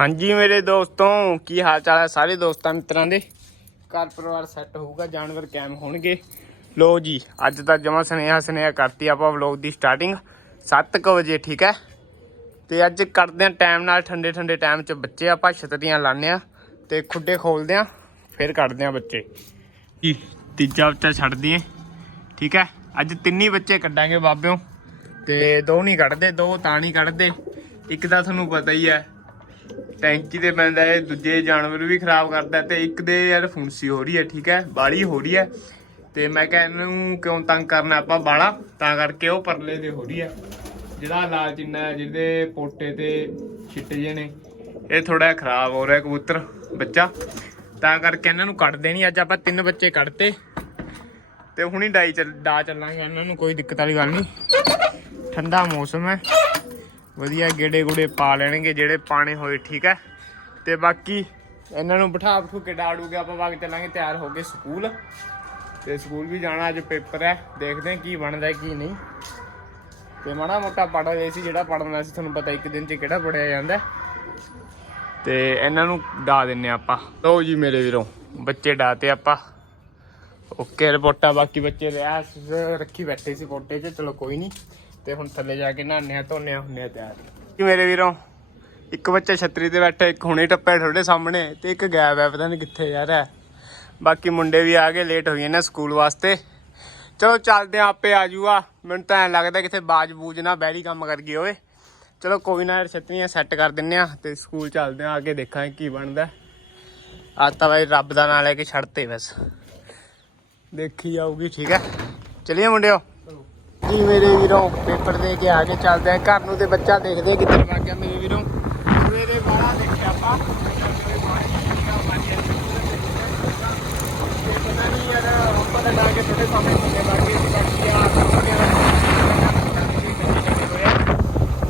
ਹਾਂਜੀ ਮੇਰੇ ਦੋਸਤੋ, ਕੀ ਹਾਲ ਚਾਲ ਹੈ ਸਾਰੇ ਦੋਸਤਾਂ ਮਿੱਤਰਾਂ ਦੇ? ਘਰ ਪਰਿਵਾਰ ਸੈੱਟ ਹੋਊਗਾ, ਜਾਨਵਰ ਕੈਮ ਹੋਣਗੇ। ਲੋ ਜੀ, ਅੱਜ ਤਾਂ ਜਮਾ ਸੁਨੇਹਾ ਸੁਨੇਹਾ ਕਰਤੀ ਆਪਾਂ ਵਲੌਗ ਦੀ ਸਟਾਰਟਿੰਗ 7:00 ਵਜੇ, ਠੀਕ ਹੈ? ਤੇ ਅੱਜ ਕਰਦੇ ਆ ਟਾਈਮ ਨਾਲ ਠੰਡੇ ਠੰਡੇ ਟਾਈਮ 'ਚ ਬੱਚੇ ਆਪਾਂ, ਛਤਰੀਆਂ ਲਾਉਂਦੇ ਆ ਤੇ ਖੁੱਡੇ ਖੋਲਦੇ ਆ ਫਿਰ ਕੱਢਦੇ ਆ ਬੱਚੇ। ਜੀ, ਤੀਜਾ ਬੱਚਾ ਛੱਡ ਦਈਏ, ਠੀਕ ਹੈ? ਅੱਜ ਤਿੰਨੀ ਬੱਚੇ ਕੱਢਾਂਗੇ ਬਾਬਿਓ। ਤੇ ਦੋ ਨਹੀਂ ਕੱਢਦੇ, ਦੋ ਤਾਂ ਨਹੀਂ ਕੱਢਦੇ। ਇੱਕ ਤਾਂ ਤੁਹਾਨੂੰ ਪਤਾ ਹੀ ਹੈ ਟੈਂਕੀ ਤੇ ਪੈਂਦਾ ਹੈ, ਦੂਜੇ ਜਾਨਵਰ ਵੀ ਖਰਾਬ ਕਰਦਾ ਹੈ ਤੇ ਇੱਕ ਦੇ ਯਾਰ ਫੁੰਸੀ ਹੋ ਰਹੀ ਹੈ, ਠੀਕ ਹੈ ਬਾੜੀ ਹੋ ਰਹੀ ਹੈ। ਤੇ ਮੈਂ ਕਿਹਾ ਇਹਨੂੰ ਕਿਉਂ ਤੰਗ ਕਰਨਾ ਆਪਾਂ ਬਾਲਾ? ਤਾਂ ਕਰਕੇ ਉਹ ਪਰਲੇ ਦੇ ਹੋ ਰਹੀ ਹੈ। ਜਿਹੜਾ ਲਾਲ ਚਿੰਨਾ ਜਿਹਦੇ ਪੋਟੇ ਤੇ ਛਿੱਟੇ ਜੇ ਨੇ, ਇਹ ਥੋੜਾ ਖਰਾਬ ਹੋ ਰਿਹਾ ਕਬੂਤਰ, ਬੱਚਾ। ਤਾਂ ਕਰਕੇ ਇਹਨਾਂ ਨੂੰ ਕੱਢਦੇ ਨਹੀਂ, ਅੱਜ ਆਪਾਂ ਤਿੰਨ ਬੱਚੇ ਕੱਢਤੇ। ਤੇ ਹੁਣੀ ਡਾਈ ਚੱਲ ਡਾ ਚੱਲਾਂਗੇ, ਇਹਨਾਂ ਨੂੰ ਕੋਈ ਦਿੱਕਤ ਵਾਲੀ ਗੱਲ ਨਹੀਂ। ਠੰਡਾ ਮੌਸਮ ਹੈ। ਵਧੀਆ ਗੇੜੇ ਗੁੜੇ ਪਾ ਲੈਣਗੇ, ਜਿਹੜੇ ਪਾਣੇ ਹੋਏ, ਠੀਕ ਹੈ? ਤੇ ਬਾਕੀ ਇਹਨਾਂ ਨੂੰ ਬਿਠਾ ਬਿਠੂ ਕੇ ਡਾੜੂਗੇ ਆਪਾਂ ਵਗ ਚੱਲਾਂਗੇ, ਤਿਆਰ ਹੋ ਗਏ ਸਕੂਲ। ਤੇ ਸਕੂਲ ਵੀ ਜਾਣਾ ਅੱਜ ਪੇਪਰ ਹੈ, ਦੇਖਦੇ ਹਾਂ ਕੀ ਬਣਦਾ ਕੀ ਨਹੀਂ। ਤੇ ਮਾੜਾ ਮੋਟਾ ਪੜ੍ਹ ਰਹੇ ਸੀ, ਜਿਹੜਾ ਪੜ੍ਹਨਾ ਸੀ, ਤੁਹਾਨੂੰ ਪਤਾ ਇੱਕ ਦਿਨ 'ਚ ਕਿਹੜਾ ਪੜਿਆ ਜਾਂਦਾ ਹੈ। ਤੇ ਇਹਨਾਂ ਨੂੰ ਡਾ ਦਿੰਨੇ ਆਪਾਂ। ਲਓ ਜੀ ਮੇਰੇ ਵੀਰੋ, ਬੱਚੇ ਡਾਤੇ ਆਪਾਂ। ਓਕੇ, ਰਿਪੋਰਟਾਂ, ਬਾਕੀ ਬੱਚੇ ਰਿਆਸ ਰੱਖੀ ਬੈਠੇ ਸੀ ਪੋਟੇ 'ਚ, ਚਲੋ ਕੋਈ ਨਹੀਂ। ਤੇ ਹੁਣ ਥੱਲੇ ਜਾ ਕੇ ਨਹਾਉਂਦੇ ਆ ਧੋਨੇ ਆ ਹੁੰਨੇ ਆ ਤਿਆਰ। ਜੀ ਮੇਰੇ ਵੀਰੋ, ਇੱਕ ਬੱਚਾ ਛਤਰੀ ਤੇ ਬੈਠਾ, ਇੱਕ ਹੁਣੇ ਟੱਪਿਆ ਤੁਹਾਡੇ ਸਾਹਮਣੇ ਤੇ ਇੱਕ ਗਾਇਬ ਹੈ, ਪਤਾ ਨਹੀਂ ਕਿੱਥੇ ਯਾਰ ਹੈ। ਬਾਕੀ ਮੁੰਡੇ ਵੀ ਆ ਗਏ ਲੇਟ ਹੋਈ ਨੇ ਸਕੂਲ ਵਾਸਤੇ। ਚਲੋ ਚੱਲਦੇ ਆ ਆਪੇ ਆ। ਜੂਗਾ ਮੈਨੂੰ ਤਾਂ ਐਂ ਲੱਗਦਾ ਕਿਤੇ ਬਾਜ ਬੂਜ ਨਾ ਬੈਰੀ ਕੰਮ ਕਰ ਗਈ ਹੋਵੇ। ਚਲੋ ਕੋਈ ਨਾ ਯਾਰ, ਛਤਰੀਆਂ ਸੈੱਟ ਕਰ ਦਿੰਨੇ ਆ ਤੇ ਸਕੂਲ ਚੱਲਦੇ ਆ ਅੱਗੇ ਦੇਖਾਂ ਕੀ ਬਣਦਾ। ਅੱਜ ਤਾਂ ਬਾਈ ਰੱਬ ਦਾ ਨਾਂ ਲੈ ਕੇ ਛੱਡਤੇ ਬਸ। ਦੇਖੀ ਜਾਊਗੀ, ਠੀਕ ਹੈ। ਚਲਿਏ ਮੁੰਡਿਓ। ਜੀ ਮੇਰੇ ਵੀਰੋਂ ਪੇਪਰ ਦੇ ਕੇ ਆ ਕੇ ਚੱਲਦੇ ਆ ਘਰ ਨੂੰ ਤੇ ਬੱਚਾ ਦੇਖਦੇ ਆ ਵਗ ਗਿਆ ਮੇਰੇ ਵੀਰੋਂ। ਸਵੇਰੇ ਬਾਹਲਾ ਦੇਖਿਆ ਆਪਾਂ। ਪਤਾ ਨਹੀਂ ਯਾਰ, ਆਪਾਂ ਤਾਂ ਡਾ ਕੇ ਥੋੜੇ ਸਾਹਮਣੇ ਹੁੰਦੇ ਬਾਕੀ ਅਸੀਂ ਬਾਕੀ ਆ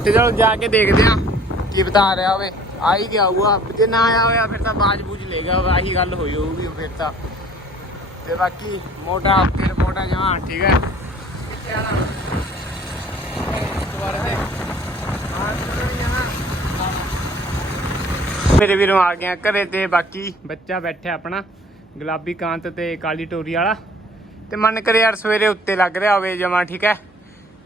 ਤੇ ਚਲੋ ਜਾ ਕੇ ਦੇਖਦੇ ਆ ਕੀ ਬਤਾ ਰਿਹਾ ਹੋਵੇ। ਆ ਹੀ ਗਿਆ ਹੋਊਗਾ। ਜੇ ਨਾ ਆਇਆ ਹੋਇਆ ਫਿਰ ਤਾਂ ਬਾਜ ਬੂਜ ਲੈ ਗਿਆ ਆਹੀ ਗੱਲ ਹੋਈ ਹੋਊਗੀ ਫਿਰ ਤਾਂ। ਤੇ ਬਾਕੀ ਮੋਟਾ ਓਕੇ ਰਿਪੋਰਟ ਆ ਠੀਕ ਹੈ। ਮੇਰੇ ਵੀਰੋਂ ਆ ਗਿਆ ਘਰੇ ਤੇ ਬਾਕੀ ਬੱਚਾ ਬੈਠਿਆ ਆਪਣਾ, ਗੁਲਾਬੀ ਕਾਂਤ ਤੇ ਕਾਲੀ ਟੋਰੀ ਵਾਲਾ। ਤੇ ਮਨ ਕਰੇ ਯਾਰ ਸਵੇਰੇ ਉੱਤੇ ਲੱਗ ਰਿਹਾ ਹੋਵੇ ਜਮਾ, ਠੀਕ ਹੈ?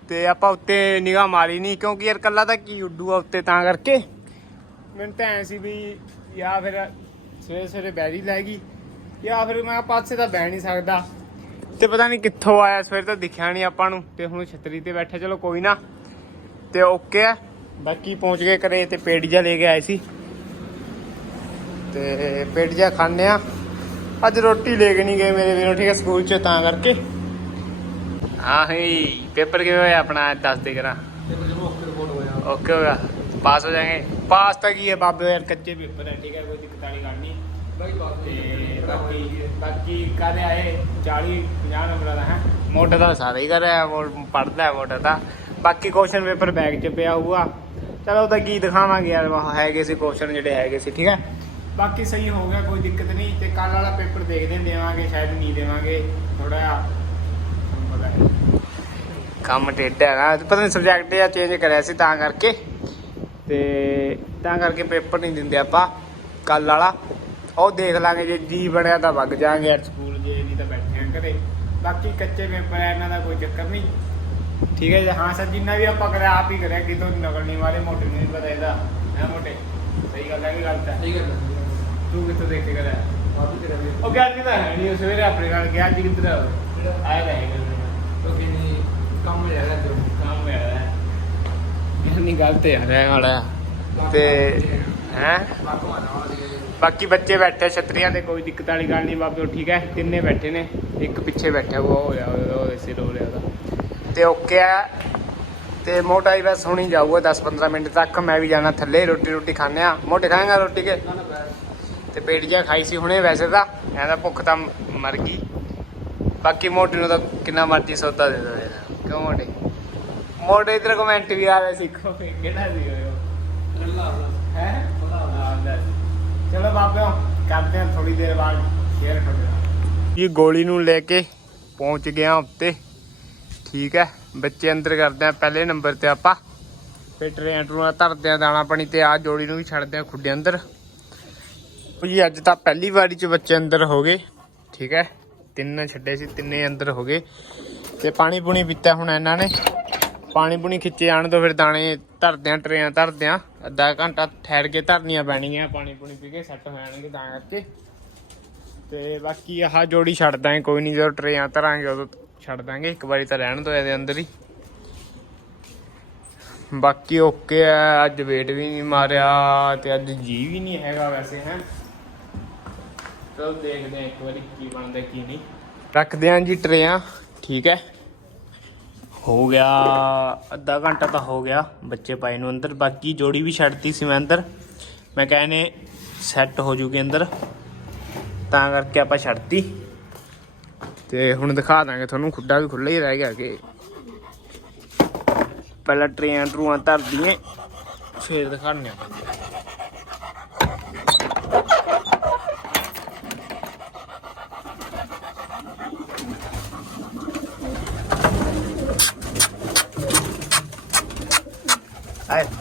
ਤੇ ਆਪਾਂ ਉੱਤੇ ਨਿਗਾਹ ਮਾਰੀ ਨਹੀਂ ਕਿਉਂਕਿ ਯਾਰ ਕੱਲਾ ਤਾਂ ਕੀ ਉੱਡੂਗਾ ਉੱਤੇ ਤਾਂ ਕਰਕੇ। ਮੈਨੂੰ ਤਾਂ ਐ ਸੀ ਵੀ ਜਾਂ ਫਿਰ ਸਵੇਰੇ ਸਵੇਰੇ ਬੈਰੀ ਲੈ ਗਈ, ਜਾਂ ਫਿਰ ਮੈਂ ਪਾਸੇ ਤਾਂ ਬਹਿ ਨਹੀਂ ਸਕਦਾ। ਤੇ ਪਤਾ ਨਹੀਂ ਕਿੱਥੋਂ ਆਇਆ, ਸਵੇਰ ਤਾਂ ਦਿਖਿਆ ਨਹੀਂ ਆਪਾਂ ਨੂੰ, ਤੇ ਹੁਣ ਛਤਰੀ ਤੇ ਬੈਠਾ, ਚਲੋ ਕੋਈ ਨਾ। ਤੇ ਓਕੇ ਆ। ਬਾਕੀ ਪਹੁੰਚ ਗਏ ਘਰੇ ਤੇ ਪੇਟ ਲੈ ਕੇ ਆਏ ਸੀ। ਤੇ ਪੇਟ ਖਾਣੇ ਆ। ਅੱਜ ਰੋਟੀ ਲੈ ਕੇ ਨਹੀਂ ਗਏ ਮੇਰੇ ਵੀਰੋ, ਠੀਕ ਹੈ ਸਕੂਲ ਚ, ਤਾਂ ਕਰਕੇ। ਆਹੀ, ਪੇਪਰ ਕਿਵੇਂ ਹੋਇਆ ਆਪਣਾ, ਦੱਸ ਦੇ ਕਰਾਂ ਓਕੇ ਹੋਇਆ। ਪਾਸ ਹੋ ਜਾਏਗੇ ਪਾਸ ਤਾਂ ਕੀ ਹੈ ਬਾਬੇ ਯਾਰ ਕੱਚੇ ਪੇਪਰ ਹੈ ਠੀਕ ਹੈ ਕੋਈ ਦਿੱਕਤ ਵਾਲੀ ਗੱਲ ਨਹੀਂ ਤੇ ਬਾਕੀ ਬਾਕੀ ਕਾਹਦੇ ਆਏ? 40 50 ਨੰਬਰਾਂ ਦਾ ਹੈ? ਮੋਟਾ ਤਾਂ ਸਾਰਾ ਹੀ ਕਰ ਰਿਹਾ ਉਹ ਪੜਦਾ ਹੈ ਮੋਟਾ ਤਾਂ। ਬਾਕੀ ਕੁਐਸਚਨ ਪੇਪਰ ਬੈਗ 'ਚ ਪਿਆ ਹੋਊਗਾ। ਚਲੋ ਤਾਂ ਕੀ ਦਿਖਾਵਾਂਗੇ ਯਾਰ ਉਹ ਹੈਗੇ ਸੀ ਕੁਐਸਚਨ ਜਿਹੜੇ ਹੈਗੇ ਸੀ ਠੀਕ ਹੈ? ਬਾਕੀ ਸਹੀ ਹੋ ਗਿਆ ਕੋਈ ਦਿੱਕਤ ਨਹੀਂ। ਤੇ ਕੱਲ ਵਾਲਾ ਪੇਪਰ ਦੇਖਦੇ ਦੇਵਾਂਗੇ ਸ਼ਾਇਦ ਨਹੀਂ ਦੇਵਾਂਗੇ। ਥੋੜਾ ਕੰਮ ਟੇਢਾ ਹੈਗਾ ਪਤਾ ਨਹੀਂ ਸਬਜੈਕਟ ਜਾਂ ਚੇਂਜ ਕਰਿਆ ਸੀ ਤਾਂ ਕਰਕੇ। ਤੇ ਤਾਂ ਕਰਕੇ ਪੇਪਰ ਨਹੀਂ ਦਿੰਦੇ ਆਪਾਂ ਕੱਲ ਵਾਲਾ। ਉਹ ਦੇਖ ਲਾਂਗੇ ਜੇ ਜੀ ਬਣਿਆ ਤਾਂ ਵਗ ਜਾਾਂਗੇ ਯਾਰ ਸਕੂਲ ਜੇ ਨਹੀਂ ਤਾਂ ਬੈਠੇ ਆਂ ਘਰੇ। ਬਾਕੀ ਕੱਚੇ ਪੇਪਰ ਹੈ ਇਹਨਾਂ ਦਾ ਕੋਈ ਚੱਕਰ ਨਹੀਂ। ਠੀਕ ਹੈ ਜੀ ਹਾਂ ਸਰ ਜਿੰਨਾ ਵੀ ਆਪਾਂ ਕਰਿਆ ਆਪ ਹੀ ਕਰਿਆ ਕਿਤੋਂ ਨਕਲ ਨਹੀਂ ਵਾਲੇ ਮੋਟੇ ਨੂੰ ਨਹੀਂ ਪਤਾ ਇਹਦਾ। ਹੈ ਮੋਟੇ? ਸਹੀ ਗੱਲ ਹੈ ਕਿ ਗਲਤ ਹੈ? ਤੂੰ ਕਿੱਥੋਂ ਦੇਖ ਕੇ ਕਰਿਆ? ਉਹ ਗਿਆ ਤਾਂ ਹੈ ਨਹੀਂ ਉਹ ਸਵੇਰੇ ਆਪਣੇ ਨਾਲ ਗਿਆ ਜੀ ਕਿੱਧਰ ਆਇਆ ਰਹੇਗਾ ਕੰਮ ਹੈ ਇਹ ਨਹੀਂ ਗਲਤ ਹੈ ਰਹਿ ਵਾਲਾ। ਤੇ ਹੈ? ਬਾਕੀ ਬੱਚੇ ਬੈਠੇ ਛਤਰੀਆਂ ਤੇ ਕੋਈ ਦਿੱਕਤ ਵਾਲੀ ਗੱਲ ਨਹੀਂ ਬਾਬੇ ਠੀਕ ਹੈ ਤਿੰਨੇ ਬੈਠੇ ਨੇ ਇੱਕ ਪਿੱਛੇ ਬੈਠਾ ਉਹ ਹੋਇਆ ਉਹ ਹੋ ਰਿਹਾ ਉਹਦਾ। ਤੇ ਓਕੇ ਆ ਤੇ ਮੋਟਾ ਹੀ ਬਸ ਹੁਣੀ ਜਾਊਗਾ 10-15 ਮਿੰਟ ਤੱਕ ਮੈਂ ਵੀ ਜਾਣਾ ਥੱਲੇ ਰੋਟੀ ਰੋਟੀ ਖਾਣੇ ਆ ਮੋਟੇ ਖਾਏਗਾ ਰੋਟੀ ਕੇ? ਤੇ ਪੇਟ ਜਿਹਾ ਖਾਈ ਸੀ ਹੁਣੇ ਵੈਸੇ ਤਾਂ ਐਂ ਤਾਂ ਭੁੱਖ ਤਾਂ ਮਰ ਗਈ। ਬਾਕੀ ਮੋਟੇ ਨੂੰ ਤਾਂ ਕਿੰਨਾ ਮਰਜ਼ੀ ਸੌਦਾ ਦੇ ਦੋ ਯਾਰ। ਕਿਉਂ ਮੋਟੇ? ਮੋਟੇ ਇਧਰ ਕਮੈਂਟ ਵੀ ਆ ਰਹੇ ਸਿੱਖੋ ਕਿਹੜਾ ਸੀ ਉਹ? ਹੈ? ਚਲੋ ਬਾਬਿਓ, ਕਰਦੇ ਹਾਂ ਥੋੜੀ ਦੇਰ ਬਾਅਦ ਸ਼ੇਅਰ ਕਰਦੇ ਇਹ ਗੋਲੀ ਨੂੰ ਲੈ ਕੇ ਪਹੁੰਚ ਗਿਆ ਉੱਤੇ। ਠੀਕ ਹੈ, ਬੱਚੇ ਅੰਦਰ ਕਰਦੇ ਆ ਪਹਿਲੇ ਨੰਬਰ ਤੇ ਆਪਾਂ। ਫਿਰ ਟਰੇਨ ਟਰੂਆਂ ਧਰਦੇ ਆ ਦਾਣਾ ਪਾਣੀ ਤੇ ਆ ਜੋੜੀ ਨੂੰ ਵੀ ਛੱਡਦੇ ਆ ਖੁੱਡੇ ਅੰਦਰ। ਉਹ ਜੀ, ਅੱਜ ਤਾਂ ਪਹਿਲੀ ਵਾਰੀ ਚ ਬੱਚੇ ਅੰਦਰ ਹੋ ਗਏ। ਠੀਕ ਹੈ, ਤਿੰਨ ਛੱਡੇ ਸੀ, ਤਿੰਨੇ ਅੰਦਰ ਹੋ ਗਏ। ਤੇ ਪਾਣੀ ਪੂਣੀ ਪੀਤਾ ਹੁਣ ਇਹਨਾਂ ਨੇ। ਪਾਣੀ ਪੂਣੀ ਖਿੱਚੇ ਜਾਣ ਤੋਂ ਫਿਰ ਦਾਣੇ ਧਰਦੇ ਆ ਟਰੇਆਂ ਧਰਦੇ ਆ ਅੱਧਾ ਘੰਟਾ ਠਹਿਰ ਕੇ ਧਰਨੀਆਂ ਪੈਣਗੀਆਂ, ਪਾਣੀ ਪੂਣੀ ਪੀ ਕੇ ਸੈੱਟ ਹੋ ਜਾਣਗੇ ਤਾਂ ਕਰਕੇ। ਤੇ ਬਾਕੀ ਆਹ ਜੋੜੀ ਛੱਡ ਦਾਂਗੇ, ਕੋਈ ਨਹੀਂ ਜਦੋਂ ਟਰੇਆਂ ਧਰਾਂਗੇ ਉਦੋਂ ਛੱਡ ਦਾਂਗੇ, ਇੱਕ ਵਾਰੀ ਤਾਂ ਰਹਿਣ ਦੋ ਇਹਦੇ ਅੰਦਰ ਹੀ। ਬਾਕੀ ਓਕੇ ਆ, ਅੱਜ ਵੇਟ ਵੀ ਨਹੀਂ ਮਾਰਿਆ ਤੇ ਅੱਜ ਜੀ ਵੀ ਨਹੀਂ ਹੈਗਾ ਵੈਸੇ, ਹੈ। ਚਲੋ ਦੇਖਦੇ ਆ ਇੱਕ ਵਾਰੀ ਕੀ ਬਣਦਾ, ਕੀ ਨਹੀਂ। ਰੱਖਦੇ ਆਂ ਜੀ ਟਰੇਆਂ, ਠੀਕ ਹੈ। ਹੋ ਗਿਆ, ਅੱਧਾ ਘੰਟਾ ਤਾਂ ਹੋ ਗਿਆ ਬੱਚੇ ਪਾਏ ਨੂੰ ਅੰਦਰ, ਬਾਕੀ ਜੋੜੀ ਵੀ ਛੱਡਤੀ ਸੀ ਮੈਂ ਅੰਦਰ। ਮੈਂ ਕਹਿੰਨੇ ਸੈੱਟ ਹੋ ਜੂਗੀ ਅੰਦਰ, ਤਾਂ ਕਰਕੇ ਆਪਾਂ ਛੱਡਤੀ। ਤੇ ਹੁਣ ਦਿਖਾ ਦਾਂਗੇ ਤੁਹਾਨੂੰ, ਖੁੱਡਾ ਵੀ ਖੁੱਲਾ ਹੀ ਰਹਿ ਗਿਆ ਕਿ ਪਹਿਲਾਂ ਟਰੇਆਂ ਟਰੂਆਂ ਧਰਦੀਆਂ। ਫੇਰ ਦਿਖਾਣੇ ਆਪਾਂ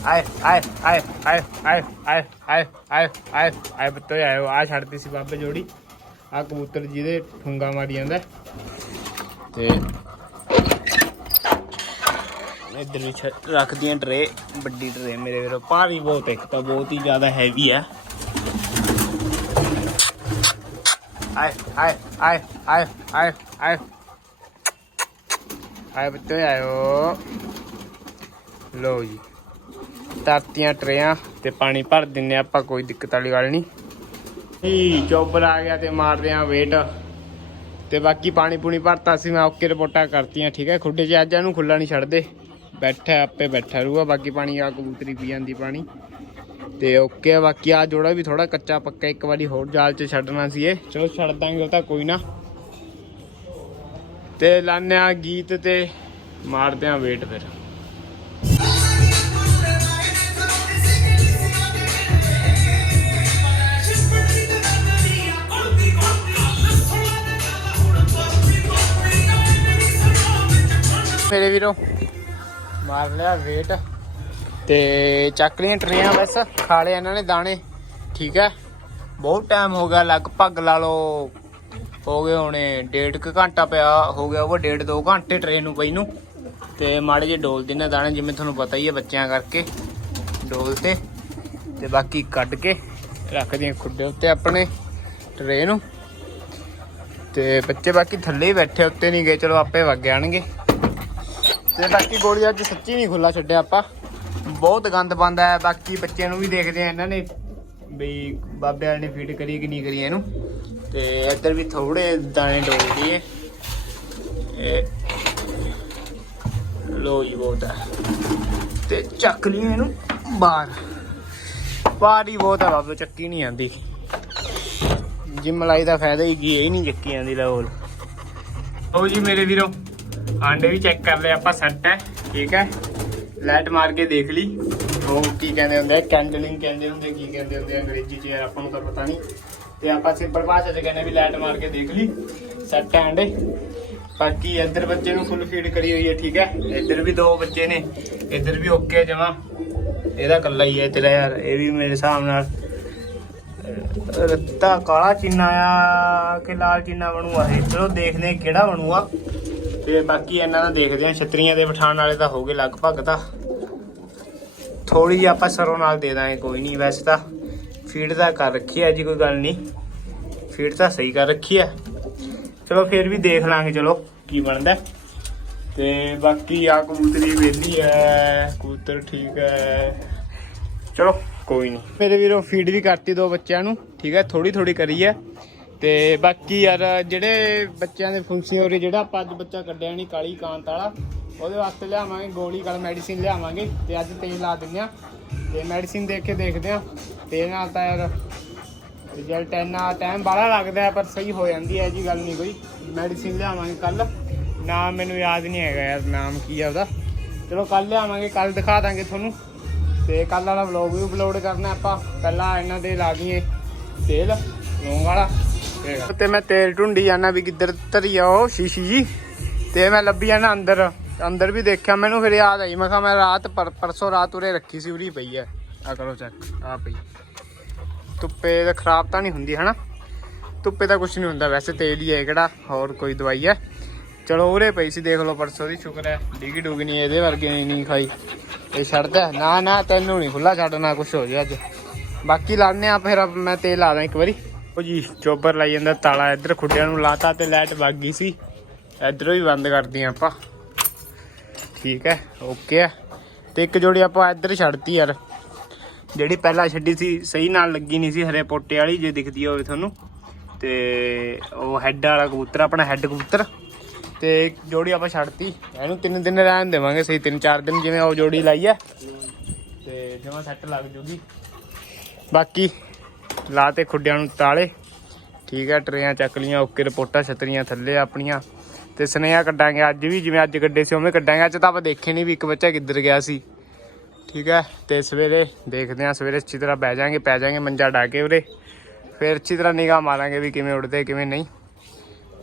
ਆਏ ਆਏ ਆਏ ਆਏ ਆਏ ਆਏ ਆਏ ਆਏ ਆਏ ਆਏ ਆਏ ਆਇਓ ਆਏ ਆ ਛੱਡਤੀ ਸੀ ਬਾਬੇ ਜੋੜੀ ਆ ਕਬੂਤਰ ਜਿਹਦੇ ਠੁੰਗਾ ਮਾਰੀ ਜਾਂਦਾ ਤੇ ਇੱਧਰ ਵੀ ਰੱਖਦੀਆਂ ਟਰੇ ਵੱਡੀ ਟਰੇ ਮੇਰੇ ਵੀਰੋ ਭਾਰੀ ਬਹੁਤ ਇੱਕ ਤਾਂ ਬਹੁਤ ਹੀ ਜ਼ਿਆਦਾ ਹੈਵੀ ਹੈ ਆਏ ਆਏ ਆਏ ਆਏ ਆਏ ਆਏ ਆਏ ਬੱਤੋ ਆਇਓ ਲੋ ਜੀ ਧਰਤੀਆਂ ਟਰੇਆਂ ਤੇ ਪਾਣੀ ਭਰ ਦਿੰਨੇ ਆਪਾਂ, ਕੋਈ ਦਿੱਕਤ ਵਾਲੀ ਗੱਲ ਨਹੀਂ। ਜੀ, ਚੋਬਰ ਆ ਗਿਆ ਤੇ ਮਾਰਦੇ ਆ ਵੇਟ ਤੇ ਬਾਕੀ ਪਾਣੀ ਪੂਣੀ ਭਰਤਾ ਸੀ, ਮੈਂ ਓਕੇ ਰਿਪੋਰਟਾਂ ਕਰਤੀਆਂ, ਠੀਕ ਹੈ? ਖੁੱਡੇ 'ਚ ਅੱਜ ਇਹਨੂੰ ਖੁੱਲਾ ਨਹੀਂ ਛੱਡਦੇ। ਬੈਠਾ ਆਪੇ ਬੈਠਾ ਰਹੂਗਾ, ਬਾਕੀ ਪਾਣੀ ਆ ਕਬੂਤਰੀ ਪੀ ਜਾਂਦੀ ਪਾਣੀ। ਤੇ ਓਕੇ ਬਾਕੀ ਆ ਜੋੜਾ ਵੀ ਥੋੜਾ ਕੱਚਾ ਪੱਕਾ, ਇੱਕ ਵਾਰੀ ਹੋਰ ਜਾਲ 'ਚ ਛੱਡਣਾ ਸੀ ਇਹ। ਚਲੋ, ਛੱਡ ਦਾਂਗੇ ਉਹ ਤਾਂ, ਕੋਈ ਨਾ। ਤੇ ਲਾਨੇ ਆ ਗੀਤ ਤੇ ਮਾਰਦੇ ਆ ਵੇਟ ਫਿਰ। ਮੇਰੇ ਵੀਰੋ। ਮਾਰ ਲਿਆ ਵੇਟ ਤੇ ਚੱਕ ਲਈਆਂ ਟਰੇਆਂ ਬਸ ਖਾ ਲਏ ਇਹਨਾਂ ਨੇ ਦਾਣੇ। ਠੀਕ ਹੈ ਬਹੁਤ ਟਾਈਮ ਹੋ ਗਿਆ ਲਗਭਗ ਲਾ ਲਓ ਹੋ ਗਏ ਹੋਣੇ ਡੇਢ ਕੁ ਘੰਟਾ ਪਿਆ ਹੋ ਗਿਆ ਉਹ ਡੇਢ ਦੋ ਘੰਟੇ ਟ੍ਰੇਨ ਨੂੰ ਪਈ ਨੂੰ। ਤੇ ਮਾੜੇ ਜਿਹੇ ਡੋਲ ਦਿੰਨੇ ਦਾਣੇ ਜਿਵੇਂ ਤੁਹਾਨੂੰ ਪਤਾ ਹੀ ਹੈ ਬੱਚਿਆਂ ਕਰਕੇ ਡੋਲ ਤੇ। ਤੇ ਬਾਕੀ ਕੱਢ ਕੇ ਰੱਖ ਦੀਆਂ ਖੁੱਡੇ ਉੱਤੇ ਆਪਣੇ ਟਰੇ ਨੂੰ। ਤੇ ਬੱਚੇ ਬਾਕੀ ਥੱਲੇ ਹੀ ਬੈਠੇ ਉੱਤੇ ਨਹੀਂ ਗਏ ਚਲੋ ਆਪੇ ਵਗ ਜਾਣਗੇ। ਤੇ ਬਾਕੀ ਗੋਲੀ ਅੱਜ ਸੱਚੀ ਨਹੀਂ ਖੁੱਲਾ ਛੱਡਿਆ ਆਪਾਂ। ਬਹੁਤ ਗੰਦ ਪਾਉਂਦਾ ਹੈ, ਬਾਕੀ ਬੱਚਿਆਂ ਨੂੰ ਵੀ ਦੇਖਦੇ ਆ ਇਹਨਾਂ ਨੇ ਵੀ ਬਾਬੇ ਵਾਲੇ ਨੇ ਫੀਡ ਕਰੀ ਕਿ ਨਹੀਂ ਕਰੀ ਇਹਨੂੰ। ਤੇ ਇੱਧਰ ਵੀ ਥੋੜੇ ਦਾਣੇ ਡੋਲਦੀ ਹੈ ਇਹ ਲੋ ਜੀ ਬਹੁਤ ਹੈ। ਤੇ ਚੱਕ ਲਈ ਇਹਨੂੰ ਬਾਹਰ। ਬਾਹਰ ਹੀ ਬਹੁਤ ਆ ਬਾਬੇ, ਚੱਕੀ ਨਹੀਂ ਆਂਦੀ ਜਿਮ ਲਾਈ ਦਾ ਫਾਇਦਾ ਹੀ ਕੀ ਇਹ ਨਹੀਂ ਚੱਕੀ ਆਂਦੀ ਲੋਲ ਲਓ ਜੀ ਮੇਰੇ ਵੀਰੋ ਆਂਡੇ ਵੀ ਚੈੱਕ ਕਰ ਲਏ ਆਪਾਂ ਸੈੱਟ ਹੈ ਠੀਕ ਹੈ। ਲਾਈਟ ਮਾਰ ਕੇ ਦੇਖ ਲਈ। ਉਹ ਕੀ ਕਹਿੰਦੇ ਹੁੰਦੇ ਆ ਕੈਂਡਲਿੰਗ ਕਹਿੰਦੇ ਹੁੰਦੇ ਕੀ ਕਹਿੰਦੇ ਹੁੰਦੇ ਆ ਅੰਗਰੇਜ਼ੀ ਚ ਯਾਰ ਆਪਾਂ ਨੂੰ ਤਾਂ ਪਤਾ ਨਹੀਂ। ਤੇ ਆਪਾਂ ਸਿੰਪਲ ਭਾਸ਼ਾ ਚ ਕਹਿੰਦੇ ਵੀ ਲਾਈਟ ਮਾਰ ਕੇ ਦੇਖ ਲਈ। ਸੈੱਟ ਹੈ ਆਂਡੇ। ਬਾਕੀ ਇੱਧਰ ਬੱਚੇ ਨੂੰ ਫੁੱਲ ਫੀਡ ਕਰੀ ਹੋਈ ਹੈ ਠੀਕ ਹੈ। ਇੱਧਰ ਵੀ ਦੋ ਬੱਚੇ ਨੇ। ਇੱਧਰ ਵੀ ਓਕੇ ਜਮਾ। ਇਹਦਾ ਕੱਲਾ ਹੀ ਹੈ ਤੇਰਾ ਯਾਰ ਇਹ ਵੀ ਮੇਰੇ ਹਿਸਾਬ ਨਾਲ। ਅਹ, ਰੱਤਾ ਕਾਲਾ ਚੀਨਾ ਆ ਕਿ ਲਾਲ ਚੀਨਾ ਬਣੂਆ? ਇਹ ਦੇਖਦੇ ਕਿਹੜਾ ਬਣੂਆ। ਤੇ ਬਾਕੀ ਇਹਨਾਂ ਦਾ ਦੇਖਦੇ ਹਾਂ, ਛਤਰੀਆਂ ਦੇ ਪਠਾਨ ਵਾਲੇ ਤਾਂ ਹੋ ਗਏ ਲਗਭਗ ਤਾਂ। ਥੋੜੀ ਜਿਹੀ ਆਪਾਂ ਸਰੋਂ ਨਾਲ ਦੇ ਦਾਂਗੇ, ਕੋਈ ਨਹੀਂ ਵੈਸੇ ਤਾਂ ਫੀਡ ਤਾਂ ਕਰ ਰੱਖੀ ਹੈ ਜੀ ਕੋਈ ਗੱਲ ਨਹੀਂ। ਫੀਡ ਤਾਂ ਸਹੀ ਕਰ ਰੱਖੀ ਹੈ ਚਲੋ ਫਿਰ ਵੀ ਦੇਖ ਲਾਂਗੇ, ਚਲੋ ਕੀ ਬਣਦਾ। ਤੇ ਬਾਕੀ ਆ ਕਬੂਤਰੀ ਵੇਲੀ ਹੈ ਕਬੂਤਰ ਠੀਕ ਹੈ ਚਲੋ ਕੋਈ ਨਹੀਂ। ਮੇਰੇ ਵੀਰੋ ਫੀਡ ਵੀ ਕਰਤੀ ਦੋ ਬੱਚਿਆਂ ਨੂੰ, ਠੀਕ ਹੈ ਥੋੜੀ ਥੋੜੀ ਕਰੀ ਹੈ ਤੇ ਬਾਕੀ ਯਾਰ ਜਿਹੜੇ ਬੱਚਿਆਂ ਦੇ ਫੁੰਸੀ ਹੋ ਰਹੀ ਜਿਹੜਾ ਆਪਾਂ ਅੱਜ ਬੱਚਾ ਕੱਢਿਆ ਨਹੀਂ ਕਾਲੀ ਕਾਂਤ ਵਾਲਾ, ਉਹਦੇ ਵਾਸਤੇ ਲਿਆਵਾਂਗੇ, ਗੋਲੀ ਕਾਲ ਮੈਡੀਸਿਨ ਲਿਆਵਾਂਗੇ, ਤੇ ਅੱਜ ਤੇਲ ਲਾ ਦਿੰਦੇ ਆ ਤੇ ਮੈਡੀਸਿਨ ਦੇਖ ਕੇ ਦੇਖਦੇ ਆ ਤੇਲ ਨਾਲ ਤਾਂ ਯਾਰ ਰਿਜ਼ਲਟ ਇੰਨਾ ਟਾਈਮ ਬਾਹਲਾ ਲੱਗਦਾ ਹੈ, ਪਰ ਸਹੀ ਹੋ ਜਾਂਦੀ ਹੈ ਜੀ ਗੱਲ ਨਹੀਂ ਕੋਈ। ਮੈਡੀਸਿਨ ਲਿਆਵਾਂਗੇ ਕੱਲ ਨਾਮ ਮੈਨੂੰ ਯਾਦ ਨਹੀਂ ਹੈਗਾ ਯਾਰ, ਨਾਮ ਕੀ ਹੈ ਉਹਦਾ। ਚਲੋ ਕੱਲ ਲਿਆਵਾਂਗੇ ਕੱਲ ਦਿਖਾ ਦਾਂਗੇ ਤੁਹਾਨੂੰ। ਤੇ ਕੱਲ ਵਾਲਾ ਵਲੌਗ ਵੀ ਅਪਲੋਡ ਕਰਨਾ ਆਪਾਂ। ਪਹਿਲਾਂ ਇਹਨਾਂ ਦੇ ਲਾ ਦਈਏ ਤੇਲ, ਲੌਂਗ ਵਾਲਾ। ਤੇ ਮੈਂ ਤੇਲ ਢੁੰਡੀ ਜਾਣਾ ਵੀ ਕਿੱਧਰ ਧਰੀ ਆ ਉਹ, ਸ਼ੀਸ਼ੀ ਜੀ। ਤੇ ਮੈਂ ਲੱਭੀ ਜਾਣਾ ਅੰਦਰ। ਅੰਦਰ ਵੀ ਦੇਖਿਆ, ਮੈਨੂੰ ਫਿਰ ਯਾਦ ਆਈ। ਮੈਂ ਕਿਹਾ ਮੈਂ ਰਾਤ ਪਰ- ਪਰਸੋਂ ਰਾਤ ਉਰੇ ਰੱਖੀ ਸੀ, ਉਰੀ ਪਈ ਐ ਆ ਕਰੋ ਚੈੱਕ ਆ ਪਈ। ਧੁੱਪੇ ਤਾਂ ਖਰਾਬ ਤਾਂ ਨਹੀਂ ਹੁੰਦੀ, ਹਨਾ? ਧੁੱਪੇ ਤਾਂ ਕੁਝ ਨਹੀਂ ਹੁੰਦਾ, ਵੈਸੇ ਤੇਲ ਹੀ ਹੈ ਕਿਹੜਾ, ਹੋਰ ਕੋਈ ਦਵਾਈ ਹੈ। ਚਲੋ, ਉਰੇ ਪਈ ਸੀ, ਦੇਖ ਲਓ ਪਰਸੋਂ ਦੀ, ਸ਼ੁਕਰ ਹੈ। ਡਿਗੀ ਡੁਗੀ ਨਹੀਂ, ਇਹਦੇ ਵਰਗੇ ਨਹੀਂ ਖਾਈ। ਇਹ ਛੱਡਦਾ ਨਾ ਨਾ, ਤੈਨੂੰ ਨਹੀਂ ਖੁੱਲਾ ਛੱਡਣਾ ਕੁਝ ਹੋ ਜਾ ਅੱਜ। ਬਾਕੀ ਲਾਣੇ ਆ ਫਿਰ ਮੈਂ ਤੇਲ ਲਾ ਦਾਂ ਇੱਕ ਵਾਰੀ। ਉਹ ਜੀ, ਚੋਬਰ ਲਾਈ ਜਾਂਦਾ ਤਾਲਾ, ਇੱਧਰ ਖੁੱਡਿਆਂ ਨੂੰ ਲਾਤਾ ਤੇ ਲਾਈਟ ਵਗ ਗਈ ਸੀ। ਇੱਧਰੋਂ ਵੀ ਬੰਦ ਕਰਦੀ ਆ ਆਪਾਂ। ਠੀਕ ਹੈ, ਓਕੇ ਹੈ। ਤੇ ਇੱਕ ਜੋੜੀ ਆਪਾਂ ਇੱਧਰ ਛੱਡਤੀ ਯਾਰ। ਜਿਹੜੀ ਪਹਿਲਾਂ ਛੱਡੀ ਸੀ, ਸਹੀ ਨਾਲ ਲੱਗੀ ਨਹੀਂ ਸੀ ਹਰੇ ਪੋਟੇ ਵਾਲੀ, ਜੇ ਦਿਖਦੀ ਹੋਵੇ ਤੁਹਾਨੂੰ। ਤੇ ਉਹ ਹੈੱਡ ਵਾਲਾ ਕਬੂਤਰ, ਆਪਣਾ ਹੈੱਡ ਕਬੂਤਰ। ਤੇ ਇੱਕ ਜੋੜੀ ਆਪਾਂ ਛੱਡਤੀ। ਇਹਨੂੰ ਤਿੰਨ ਦਿਨ ਰਹਿਣ ਦੇਵਾਂਗੇ, ਸਹੀ ਤਿੰਨ ਚਾਰ ਦਿਨ ਜਿਵੇਂ ਉਹ ਜੋੜੀ ਲਾਈ ਹੈ। ਤੇ ਜਮਾ ਸੈੱਟ ਲੱਗ ਜੂਗੀ। ਬਾਕੀ ਲਾ ਤੇ ਖੁੱਡਿਆਂ ਨੂੰ ਤਾਲੇ। ਠੀਕ ਹੈ ਟਰੇਆਂ ਚੱਕ ਲੀਆਂ ਓਕੇ ਰਿਪੋਰਟਾਂ ਛਤਰੀਆਂ ਥੱਲੇ ਆਪਣੀਆਂ। ਤੇ ਸਨੇਹਾ ਕੱਢਾਂਗੇ ਅੱਜ ਵੀ, ਜਿਵੇਂ ਅੱਜ ਕੱਢੇ ਸੀ ਉਵੇਂ ਕੱਢਾਂਗੇ। ਅੱਜ ਤਾਂ ਆਪਾਂ ਦੇਖੇ ਨਹੀਂ ਵੀ ਇੱਕ ਬੱਚਾ ਕਿੱਧਰ ਗਿਆ ਸੀ। ਠੀਕ ਹੈ ਤੇ ਸਵੇਰੇ ਦੇਖਦੇ ਹਾਂ ਸਵੇਰੇ ਅੱਛੀ ਤਰ੍ਹਾਂ ਬਹਿ ਜਾਾਂਗੇ, ਪੈ ਜਾਾਂਗੇ ਮੰਜਾ ਢਾ ਕੇ ਉਰੇ। ਫਿਰ ਅੱਛੀ ਤਰ੍ਹਾਂ ਨਿਗਾਹ ਮਾਰਾਂਗੇ ਵੀ ਕਿਵੇਂ ਉੱਡਦੇ, ਕਿਵੇਂ ਨਹੀਂ।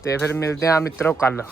ਤੇ ਫਿਰ ਮਿਲਦੇ ਹਾਂ ਮਿੱਤਰੋ ਕੱਲ